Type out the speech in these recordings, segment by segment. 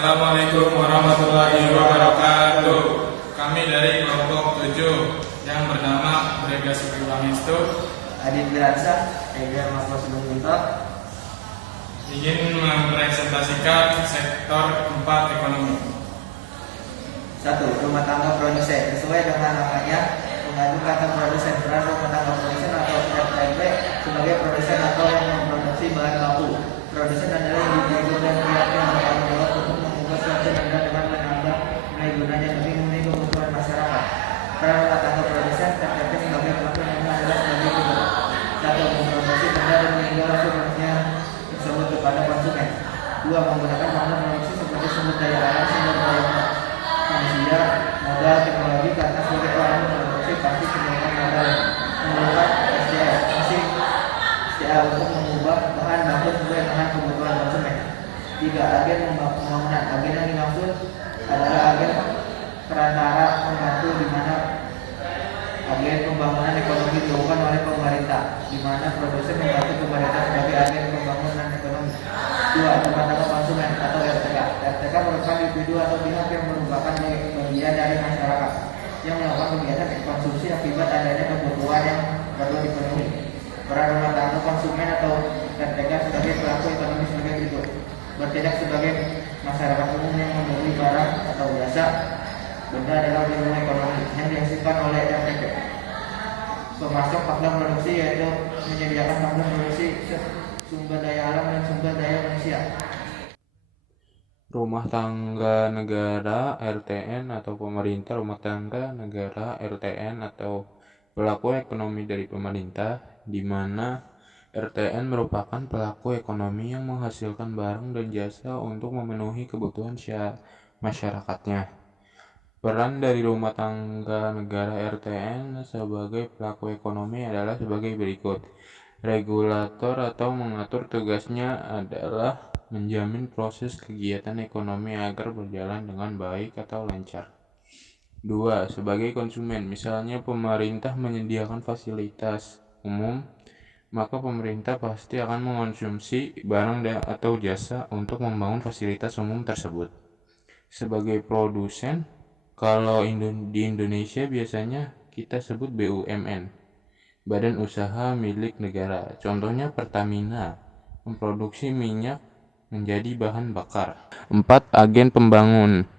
Assalamualaikum warahmatullahi wabarakatuh. Kami dari kelompok 7 yang bernama Brega Suki Pangestu, Adit Wiransa, Ega Mas Minto, ingin mempresentasikan sektor 4 ekonomi. 1. Rumah tangga produsen. Sesuai dengan namanya, mengandung kata produsen. Peran rumah tangga produsen atau RTP sebagai produsen atau yang memproduksi bahan baku. Produsen adalah individu dan pihak yang bertanggung jawab untuk mengubah suatu benda dengan menambah nilai gunanya lebih memenuhi kebutuhan masyarakat. Peran rumah tangga produsen RTP sebagai pelaku usaha adalah sebagai berikut. 1. Memproduksi benda dan menjual hasil produknya tersebut kepada konsumen. 2. Menggunakan bahan produksi seperti sumber daya alam, sumber daya manusia, modal, teknologi, karena sebagai orang memproduksi pasti menggunakan modal menggunakan SDM, masih SDA untuk mengubah bahan baku sesuai dengan kebutuhan konsumen. 3. Agen pembangunan. Agen yang dimaksud adalah agen perantara pembantu di mana agen pembangunan ekonomi dilakukan oleh pemerintah, di mana produsen membantu pemerintah sebagai agen pembangunan ekonomi. 2. Rumah tangga konsumen atau RTK. RTK merupakan individu atau pihak yang merupakan bagian dari masyarakat yang melakukan kegiatan konsumsi akibat adanya kebutuhan yang perlu dipenuhi. Peran rumah tangga konsumen atau RTK sebagai pelaku ekonomi sebagai berikut. Bertindak sebagai masyarakat umum yang membeli barang atau jasa benda dalam ilmu ekonomi yang dihasilkan oleh RTK. Pemasok faktor produksi yaitu menyediakan faktor produksi sumber daya alam dan sumber daya manusia. Rumah tangga negara RTN atau pemerintah. Rumah tangga negara RTN atau pelaku ekonomi dari pemerintah, di mana RTN merupakan pelaku ekonomi yang menghasilkan barang dan jasa untuk memenuhi kebutuhan masyarakatnya. Peran dari rumah tangga negara RTN sebagai pelaku ekonomi adalah sebagai berikut. Regulator atau mengatur, tugasnya adalah menjamin proses kegiatan ekonomi agar berjalan dengan baik atau lancar. 2. Sebagai konsumen, misalnya pemerintah menyediakan fasilitas umum, maka pemerintah pasti akan mengonsumsi barang atau jasa untuk membangun fasilitas umum tersebut. Sebagai produsen, kalau di Indonesia biasanya kita sebut BUMN, Badan Usaha Milik Negara. Contohnya Pertamina, memproduksi minyak menjadi bahan bakar. 4. Agen pembangun.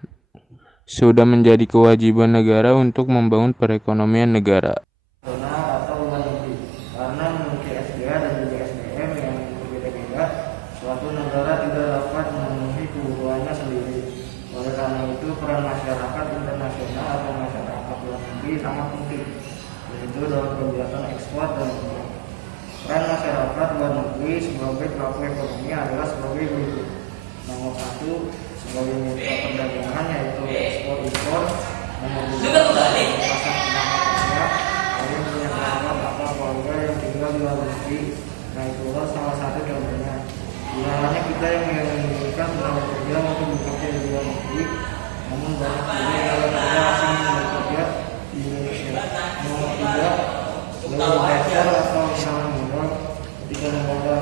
Sudah menjadi kewajiban negara untuk membangun perekonomian negara. Nasional atau luar negeri, karena memiliki SDA dan juga SDM yang berbeda-beda, suatu negara tidak dapat memenuhi kebutuhannya sendiri. Oleh karena itu, peran masyarakat internasional atau masyarakat luar negeri sangat penting, yaitu dalam kegiatan ekspor dan impor. Peran masyarakat luar negeri sebagai pelaku ekonomi adalah sebagai berikut. Nomor 1, sebagai mitra perdagangan yaitu ekspor impor. Nomor 2, pasar pendapatnya ada punya kerabat atau keluarga yang tinggal di luar negeri. Nah, itulah salah satu contohnya. Biasanya kita yang menginginkan tenaga kerja untuk bekerja di luar negeri, namun banyak juga tenaga asing yang bekerja di Indonesia. Nomor 3, sebagai investor atau usaha modal ketika negara